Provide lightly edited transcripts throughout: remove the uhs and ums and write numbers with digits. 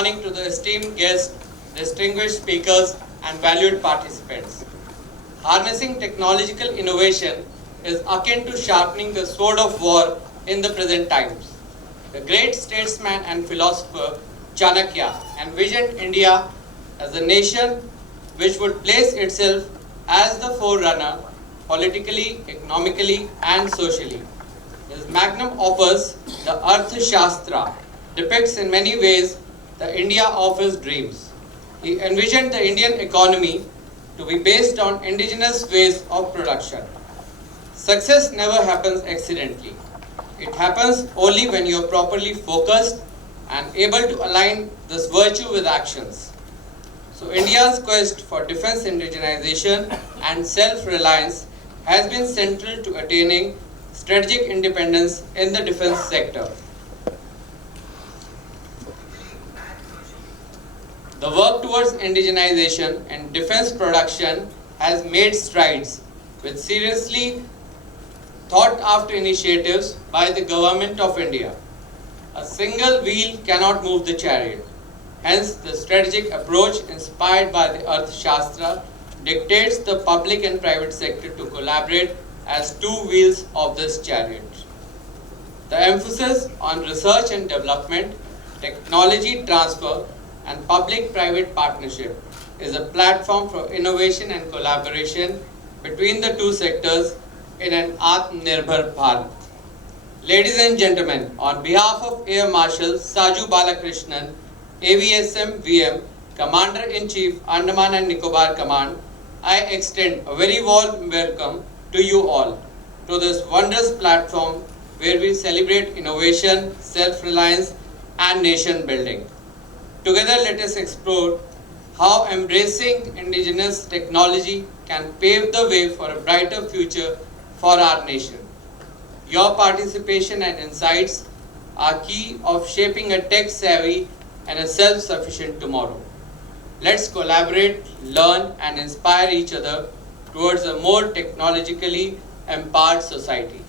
morning to the esteemed guests, distinguished speakers, and valued participants. Harnessing technological innovation is akin to sharpening the sword of war in the present times. The great statesman and philosopher Chanakya envisioned India as a nation which would place itself as the forerunner politically, economically, and socially. His magnum opus, the Arthashastra, depicts in many ways the India of his dreams. He envisioned the Indian economy to be based on indigenous ways of production. Success never happens accidentally. It happens only when you are properly focused and able to align this virtue with actions. So India's quest for defense indigenization and self-reliance has been central to attaining strategic independence in the defense sector. The work towards indigenization and defense production has made strides with seriously thought after initiatives by the Government of India. A single wheel cannot move the chariot. Hence, the strategic approach inspired by the Arthashastra dictates the public and private sector to collaborate as two wheels of this chariot. The emphasis on research and development, technology transfer, and public-private partnership is a platform for innovation and collaboration between the two sectors in an Atmanirbhar Bharat. Ladies and gentlemen, on behalf of Air Marshal Saju Balakrishnan, AVSM VM, Commander-in-Chief, Andaman and Nicobar Command, I extend a very warm welcome to you all to this wondrous platform where we celebrate innovation, self-reliance, and nation building. Together, let us explore how embracing indigenous technology can pave the way for a brighter future for our nation. Your participation and insights are key of shaping a tech-savvy and a self-sufficient tomorrow. Let's collaborate, learn, and inspire each other towards a more technologically empowered society.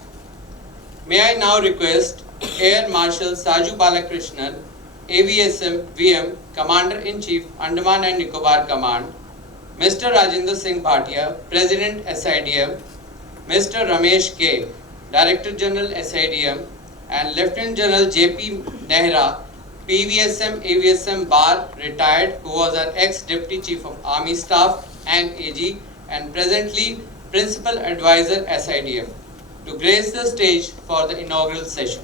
May I now request Air Marshal Saju Balakrishnan, AVSM VM, Commander-in-Chief, Andaman and Nicobar Command, Mr. Rajendra Singh Bhatia, President SIDM, Mr. Ramesh K, Director General SIDM, and Lieutenant General JP Nehra, PVSM AVSM Bar, retired, who was our ex-Deputy Chief of Army Staff and AG, and presently Principal Advisor SIDM, to grace the stage for the inaugural session.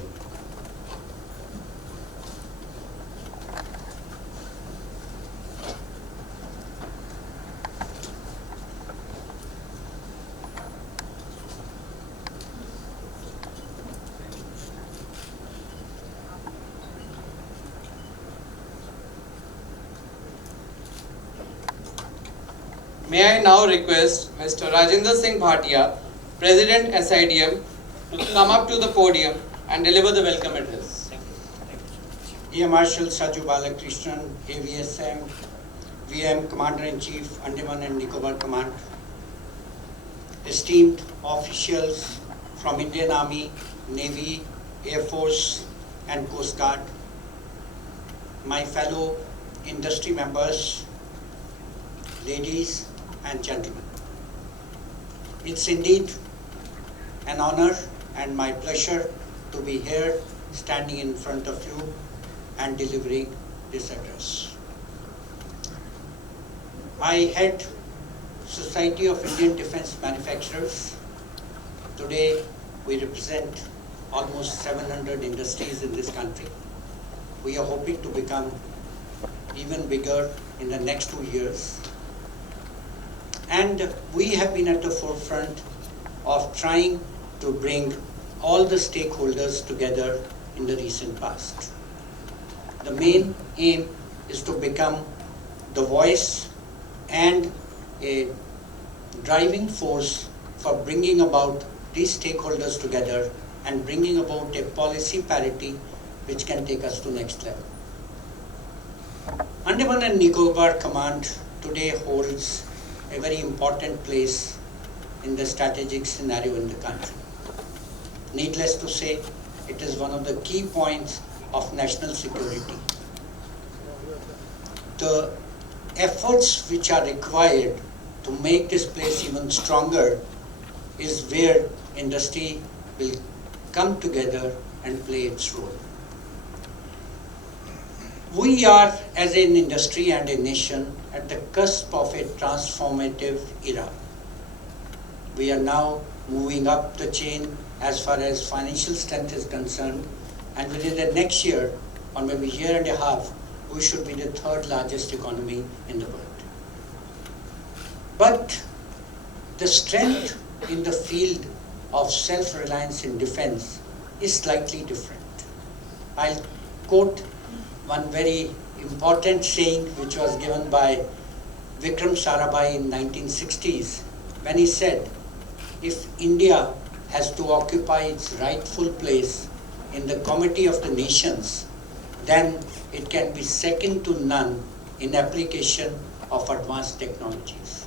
May I now request Mr. Rajendra Singh Bhatia, President SIDM, to come up to the podium and deliver the welcome address. Air Marshal Saju Balakrishnan, AVSM, VM, Commander-in-Chief, Andaman and Nicobar Command, esteemed officials from Indian Army, Navy, Air Force and Coast Guard, my fellow industry members, ladies and gentlemen. It's indeed an honor and my pleasure to be here standing in front of you and delivering this address. I head Society of Indian Defence Manufacturers. Today we represent almost 700 industries in this country. We are hoping to become even bigger in the next 2 years. And we have been at the forefront of trying to bring all the stakeholders together in the recent past. The main aim is to become the voice and a driving force for bringing about these stakeholders together and bringing about a policy parity which can take us to next level. Andaman and Nicobar Command today holds a very important place in the strategic scenario in the country. Needless to say, it is one of the key points of national security. the efforts which are required to make this place even stronger is where industry will come together and play its role. We are, as an industry and a nation, at the cusp of a transformative era. We are now moving up the chain as far as financial strength is concerned, and within the next year, or maybe year and a half, we should be the third largest economy in the world. But the strength in the field of self-reliance in defense is slightly different. I'll quote one very important saying which was given by Vikram Sarabhai in 1960s, when he said, if India has to occupy its rightful place in the comity of the nations, then it can be second to none in application of advanced technologies.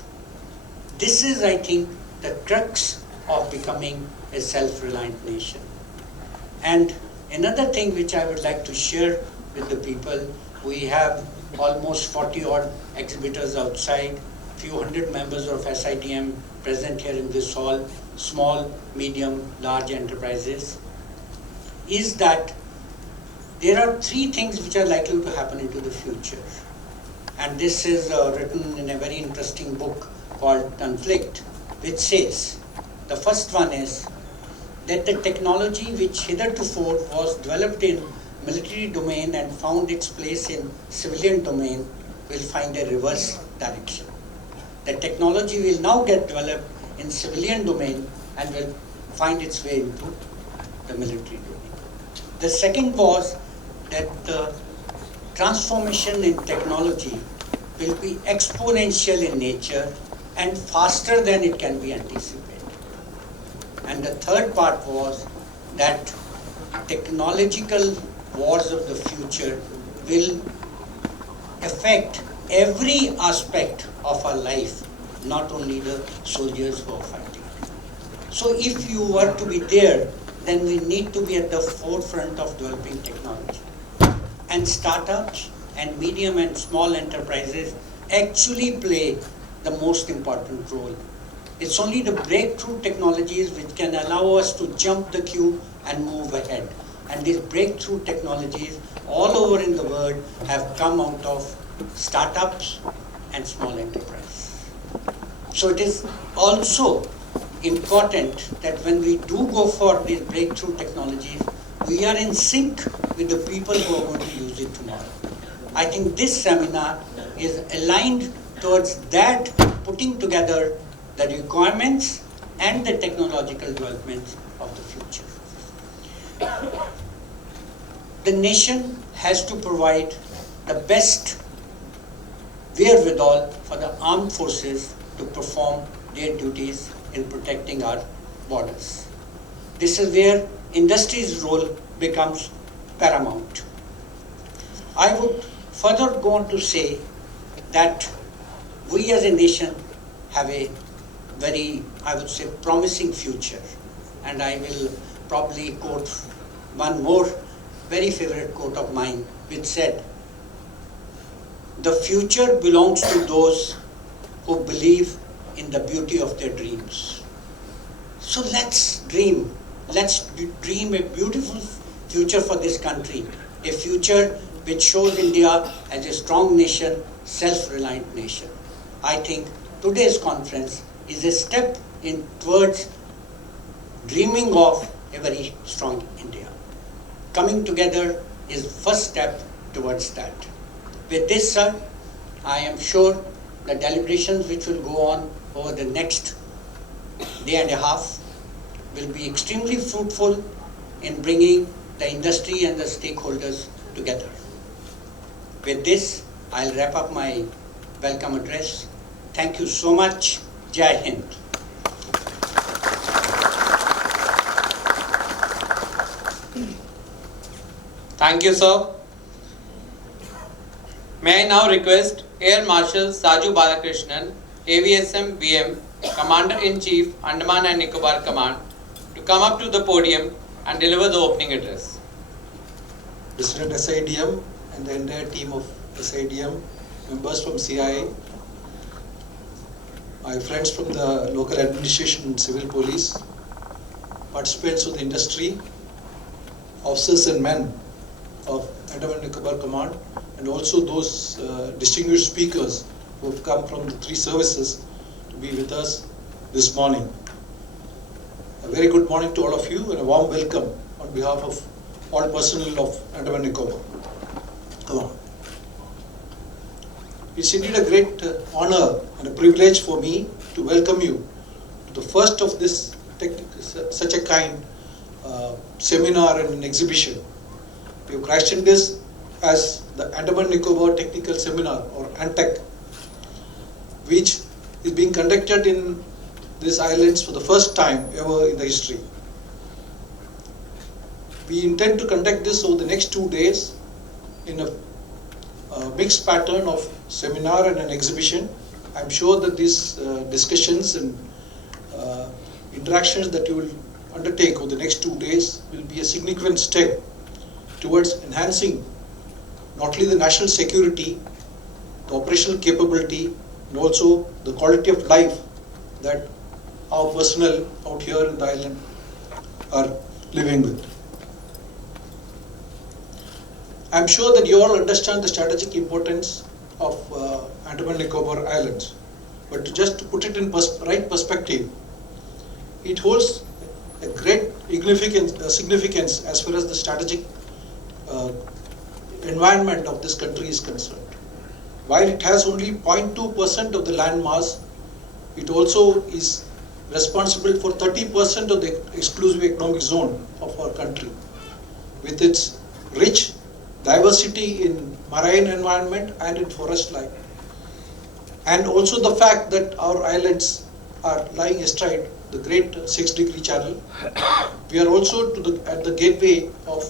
This is, I think, the crux of becoming a self-reliant nation. And another thing which I would like to share with the people, we have almost 40 odd exhibitors outside, few hundred members of SIDM present here in this hall, small, medium, large enterprises, is that there are three things which are likely to happen into the future. And this is written in a very interesting book called Conflict, which says, the first one is that the technology which heretofore was developed in military domain and found its place in civilian domain will find a reverse direction. The technology will now get developed in civilian domain and will find its way into the military domain. The second was that the transformation in technology will be exponential in nature and faster than it can be anticipated. And the third part was that technological wars of the future will affect every aspect of our life, not only the soldiers who are fighting. So if you were to be there, then we need to be at the forefront of developing technology. And startups and medium and small enterprises actually play the most important role. It's only the breakthrough technologies which can allow us to jump the queue and move ahead. And these breakthrough technologies all over in the world have come out of startups and small enterprises. So it is also important that when we do go for these breakthrough technologies, we are in sync with the people who are going to use it tomorrow. I think this seminar is aligned towards that, putting together the requirements and the technological developments of the future. The nation has to provide the best wherewithal for the armed forces to perform their duties in protecting our borders. This is where industry's role becomes paramount. I would further go on to say that we as a nation have a very, I would say, promising future. And I will probably quote one more very favorite quote of mine, which said, "The future belongs to those who believe in the beauty of their dreams." So let's dream. Let's dream a beautiful future for this country, a future which shows India as a strong nation, self-reliant nation. I think today's conference is a step in towards dreaming of a very strong India. Coming together is first step towards that. With this, sir, I am sure the deliberations which will go on over the next day and a half will be extremely fruitful in bringing the industry and the stakeholders together. With this, I'll wrap up my welcome address. Thank you so much. Jai Hind. Thank you, sir. May I now request Air Marshal Saju Balakrishnan, AVSM BM, Commander-in-Chief, Andaman and Nicobar Command, to come up to the podium and deliver the opening address. President SIDM and the entire team of SIDM, members from CIA, my friends from the local administration and civil police, participants of the industry, officers and men of Andaman and Nicobar Command, and also those distinguished speakers who have come from the three services to be with us this morning. A very good morning to all of you and a warm welcome on behalf of all personnel of Andaman and Nicobar. Come on. It's indeed a great honor and a privilege for me to welcome you to the first of this such a kind seminar and an exhibition. We have christened this as the Andaman Nicobar Technical Seminar, or ANTEC, which is being conducted in these islands for the first time ever in the history. We intend to conduct this over the next 2 days in a mixed pattern of seminar and an exhibition. I'm sure that these discussions and interactions that you will undertake over the next 2 days will be a significant step towards enhancing not only the national security, the operational capability, and also the quality of life that our personnel out here in the island are living with. I'm sure that you all understand the strategic importance of Andaman and Nicobar Islands, but just to put it in right perspective, it holds a great significance as far as the strategic environment of this country is concerned. While it has only 0.2% of the land mass, it also is responsible for 30% of the exclusive economic zone of our country, with its rich diversity in marine environment and in forest life. And also the fact that our islands are lying astride the great 6-degree channel. We are also at the gateway of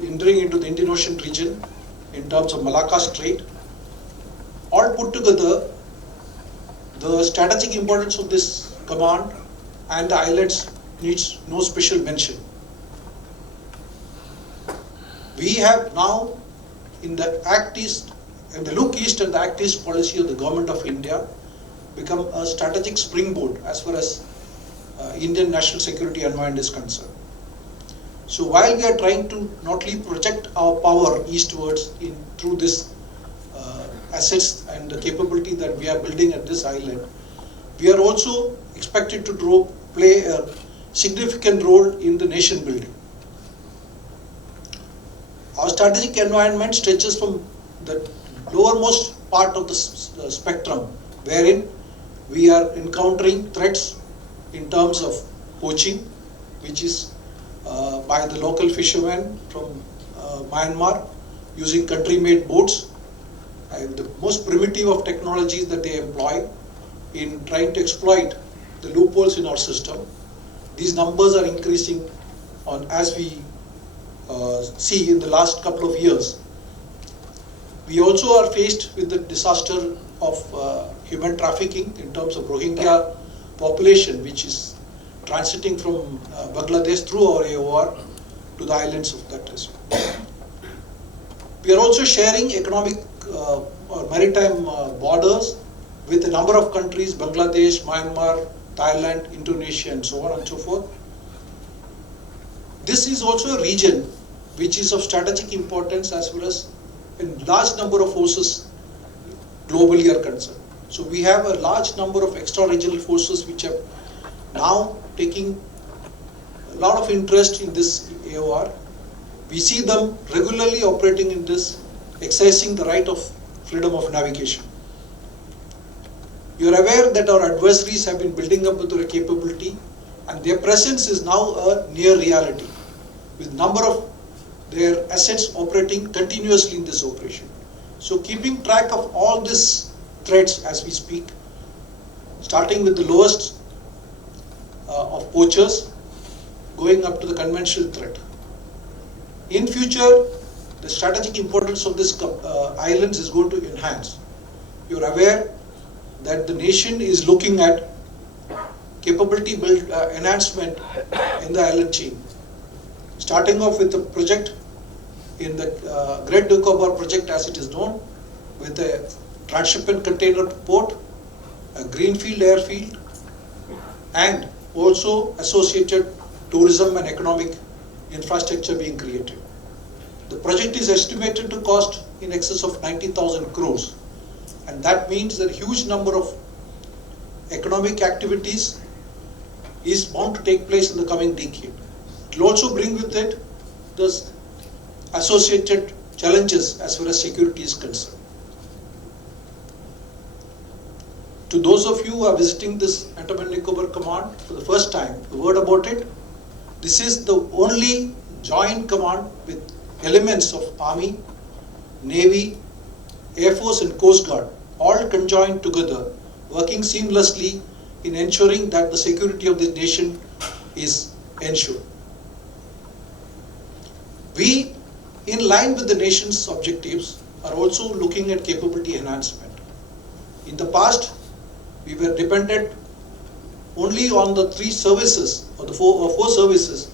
entering into the Indian Ocean region in terms of Malacca Strait. All put together, the strategic importance of this command and the islands needs no special mention. We have now in the Look East and the Act East policy of the Government of India become a strategic springboard as far as Indian national security environment is concerned. So while we are trying to not only project our power eastwards through this assets and the capability that we are building at this island, we are also expected to play a significant role in the nation building. Our strategic environment stretches from the lowermost part of the spectrum, wherein we are encountering threats in terms of poaching, which is by the local fishermen from Myanmar using country-made boats, the most primitive of technologies that they employ in trying to exploit the loopholes in our system. These numbers are increasing as we see in the last couple of years. We also are faced with the disaster of human trafficking in terms of Rohingya population, which is transiting from Bangladesh through our AOR to the islands of that as well. We are also sharing economic or maritime borders with a number of countries: Bangladesh, Myanmar, Thailand, Indonesia, and so on and so forth. This is also a region which is of strategic importance as far as a large number of forces globally are concerned. So we have a large number of extra-regional forces which are now taking a lot of interest in this AOR. We see them regularly operating in this, exercising the right of freedom of navigation. You are aware that our adversaries have been building up with their capability, and their presence is now a near reality, with number of their assets operating continuously in this operation. So keeping track of all these threats as we speak, starting with the lowest of poachers, going up to the conventional threat. In future, the strategic importance of this islands is going to enhance. You are aware that the nation is looking at capability enhancement in the island chain. Starting off with the project in the Great Nicobar project as it is known, with a transshipment container port, a greenfield airfield, and also associated tourism and economic infrastructure being created. The project is estimated to cost in excess of 90,000 crores, and that means that a huge number of economic activities is bound to take place in the coming decade. It will also bring with it the associated challenges as far as security is concerned. To those of you who are visiting this Andaman Nicobar command for the first time, a word about it. This is the only joint command with elements of Army, Navy, Air Force and Coast Guard, all conjoined together, working seamlessly in ensuring that the security of the nation is ensured. We, in line with the nation's objectives, are also looking at capability enhancement. In the past, we were dependent only on the three services or the four services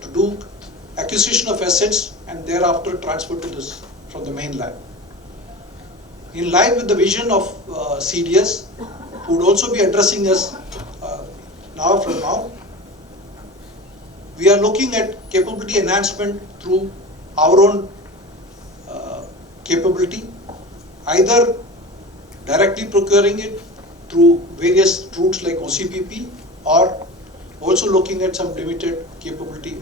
to do acquisition of assets and thereafter transfer to this from the mainland. In line with the vision of CDS, who would also be addressing us now, we are looking at capability enhancement through our own capability, either directly procuring it through various routes like OCPP, or also looking at some limited capability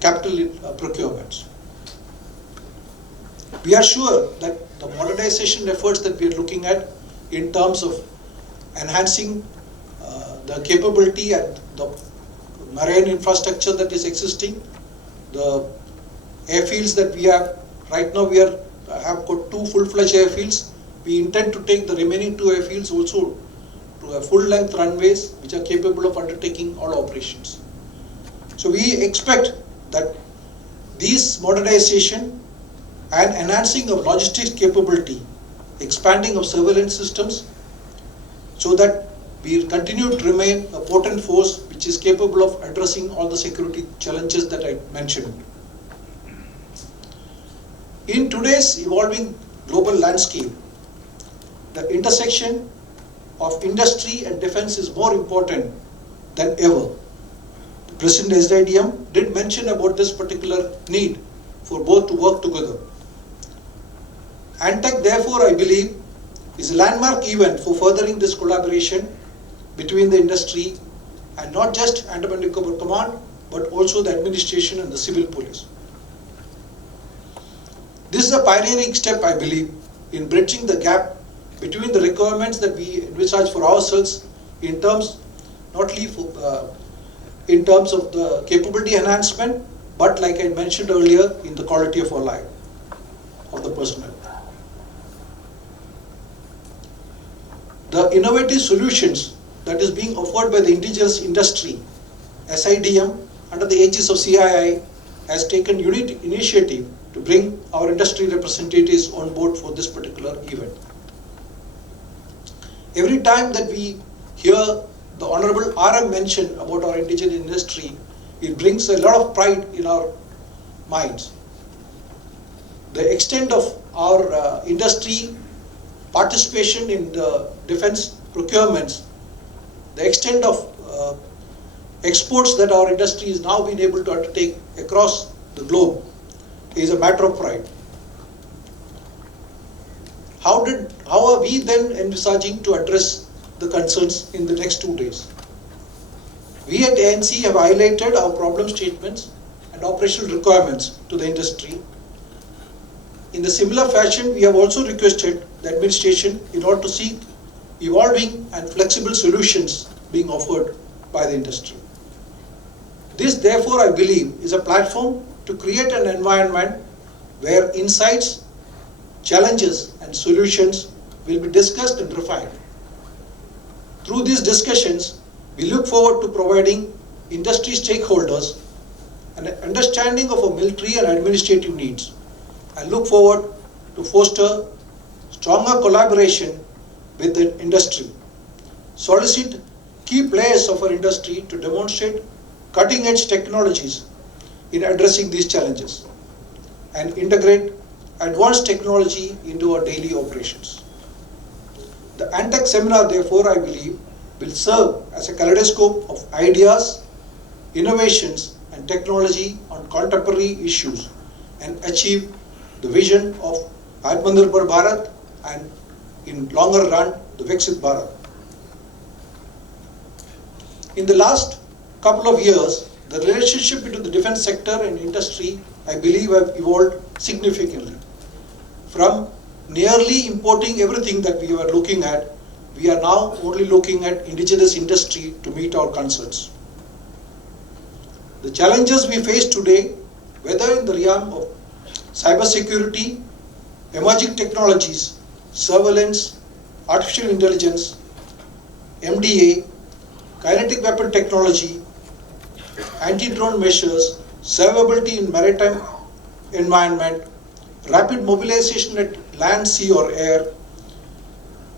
capital procurements. We are sure that the modernization efforts that we are looking at in terms of enhancing the capability and the marine infrastructure that is existing, the airfields that we have, right now we have got 2 full-fledged airfields. We intend to take the remaining 2 airfields also to a full-length runways which are capable of undertaking all operations. So we expect that these modernization and enhancing of logistics capability, expanding of surveillance systems, so that we continue to remain a potent force which is capable of addressing all the security challenges that I mentioned. In today's evolving global landscape, the intersection of industry and defense is more important than ever. President SIDM did mention about this particular need for both to work together. ANTAC, therefore, I believe, is a landmark event for furthering this collaboration between the industry and not just Andaman Nicobar Command, but also the administration and the civil police. This is a pioneering step, I believe, in bridging the gap between the requirements that we envisage for ourselves in terms, not only for, in terms of the capability enhancement, but like I mentioned earlier, in the quality of our life of the personnel. The innovative solutions that is being offered by the indigenous industry, SIDM, under the aegis of CII, has taken unique initiative to bring our industry representatives on board for this particular event. Every time that we hear the Honorable RM mention about our indigenous industry, it brings a lot of pride in our minds. The extent of our industry participation in the defense procurements, the extent of exports that our industry is now being able to undertake across the globe is a matter of pride. How are we then envisaging to address the concerns in the next 2 days? We at ANC have highlighted our problem statements and operational requirements to the industry. In the similar fashion, we have also requested the administration in order to seek evolving and flexible solutions being offered by the industry. This, therefore, I believe, is a platform to create an environment where insights, challenges and solutions will be discussed and refined. Through these discussions, we look forward to providing industry stakeholders an understanding of our military and administrative needs, and look forward to foster stronger collaboration with the industry, solicit key players of our industry to demonstrate cutting-edge technologies in addressing these challenges, and integrate advanced technology into our daily operations. The Antec seminar, therefore, I believe, will serve as a kaleidoscope of ideas, innovations and technology on contemporary issues and achieve the vision of Atmanirbhar Bharat and in longer run the Viksit Bharat. In the last couple of years, the relationship between the defense sector and industry, I believe, have evolved significantly. From nearly importing everything that we were looking at, we are now only looking at indigenous industry to meet our concerns. The challenges we face today, whether in the realm of cybersecurity, emerging technologies, surveillance, artificial intelligence, MDA, kinetic weapon technology, anti-drone measures, survivability in maritime environment, rapid mobilization at land, sea or air,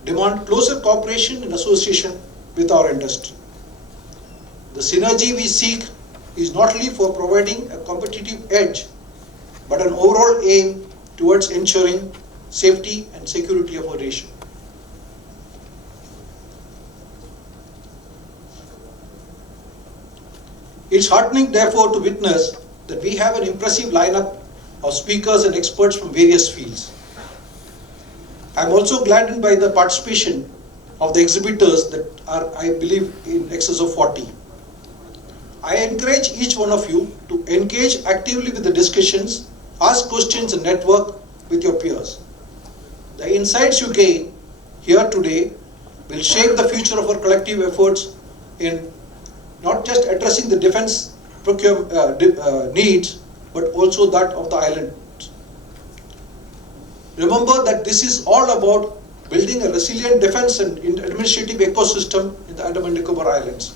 demand closer cooperation and association with our industry. The synergy we seek is not only for providing a competitive edge, but an overall aim towards ensuring safety and security of our nation. It's heartening, therefore, to witness that we have an impressive lineup of speakers and experts from various fields. I'm also gladdened by the participation of the exhibitors that are, I believe, in excess of 40. I encourage each one of you to engage actively with the discussions, ask questions and network with your peers. The insights you gain here today will shape the future of our collective efforts in not just addressing the defense needs, but also that of the island. Remember that this is all about building a resilient defense and administrative ecosystem in the Andaman and Nicobar Islands.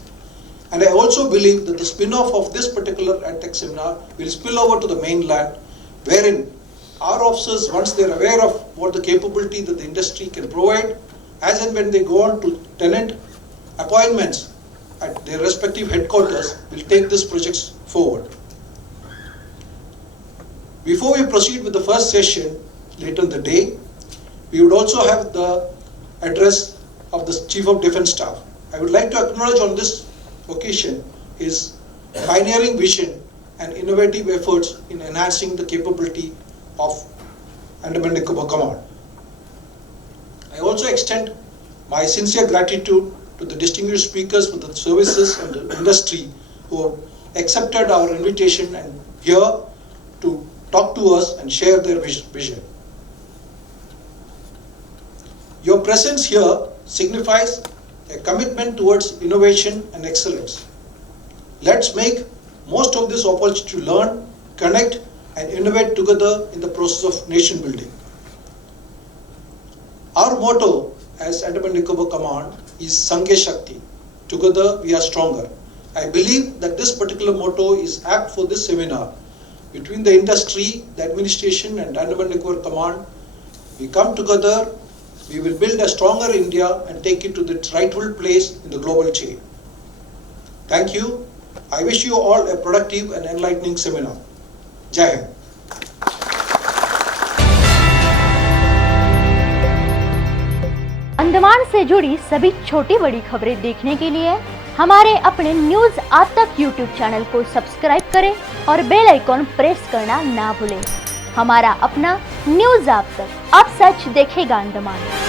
And I also believe that the spin-off of this particular Antec seminar will spill over to the mainland, wherein our officers, once they're aware of what the capability that the industry can provide, as and when they go on to tenant appointments at their respective headquarters, will take these projects forward. Before we proceed with the first session later in the day, we would also have the address of the Chief of Defence Staff. I would like to acknowledge on this occasion his pioneering vision and innovative efforts in enhancing the capability of Andaman and Nicobar Command. I also extend my sincere gratitude to the distinguished speakers from the services and the industry who have accepted our invitation and here to talk to us and share their vision. Your presence here signifies a commitment towards innovation and excellence. Let's make most of this opportunity to learn, connect and innovate together in the process of nation building. Our motto as Andaman Nicobar Command is Sangye Shakti. Together we are stronger. I believe that this particular motto is apt for this seminar. Between the industry, the administration and Andaman Nicobar Command, we come together, we will build a stronger India and take it to its rightful place in the global chain. Thank you. I wish you all a productive and enlightening seminar. Jai Hind. Andaman से जुड़ी सभी छोटी बड़ी खबरें देखने के लिए हमारे अपने न्यूज आज तक यूट्यूब चैनल को सब्सक्राइब करें और बेल आइकॉन प्रेस करना ना भूलें। हमारा अपना न्यूज आज तक, अब सच देखेगा अंडमान।